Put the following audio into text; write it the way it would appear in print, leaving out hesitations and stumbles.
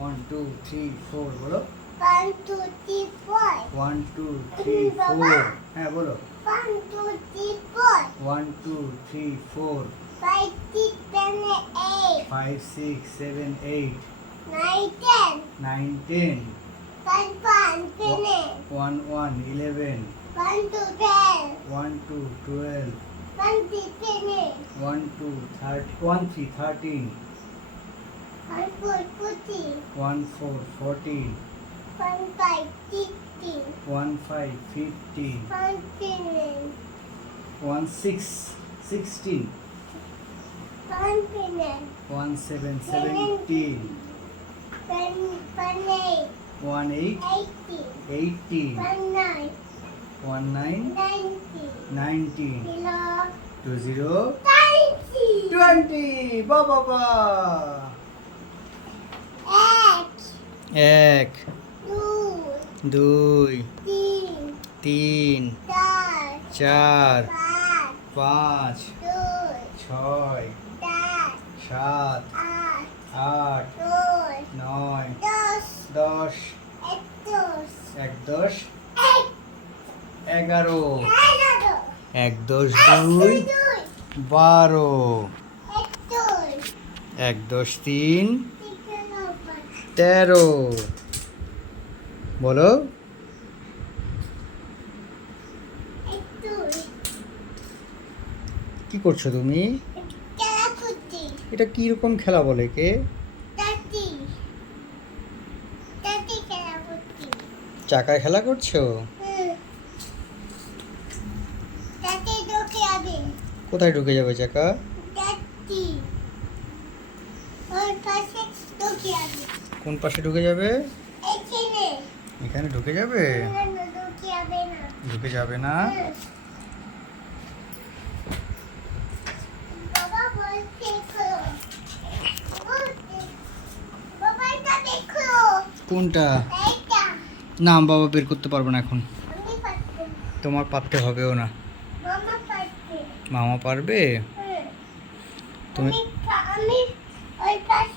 1 2 3 4 বলো 1 2 3 4 1 2 3 4 হ্যাঁ বলো 1 2 3 4 1 2 3 4 5 6 7 8 5 6 7 8 9 10 9 10 1 1 1 1 11 1 2 10 1 2 12 1 3 1 2 1 3 13 1 4 14 1 4 14 1 5 16 1 5 15 1 7 1 6 16 1 7 1 7 17 1 8 1 8 18 18 1 9 1 9 19 19 0 2 0 20 20 বাবা এক 1 দুই 2 তিন 3 চার 4 পাঁচ 5 দুই 6 চার 7 আট 8 নয় 9 দশ 10 এক দশ 1 10 এক 11 এগারো 1 10 দুই 2 12 এক দুই 1 10 3 তিন 13 বলো এক দুই কি করছো তুমি খেলা করছি এটা কি রকম খেলা বলে কে দাদি দাদি খেলা করছি চাকায় খেলা করছো দাদি ঢুকে যাবে কোথায় ঢুকে যাবে চাকা দাদি ওর পাশে ঢুকে যাবে কোন পাশে ঢুকে যাবে এখানে এখানে ঢুকে যাবে ঢুকে যাবে না ঢুকে যাবে না বাবা বলছে খো বাবা এটা দেখো কোনটা এইটা না বাবা বের করতে পারবো না এখন আমি পাচ্ছি তোমার পারতে হবেও না মামা পাচ্ছি মামা পারবে তুমি আমি ওই পাশে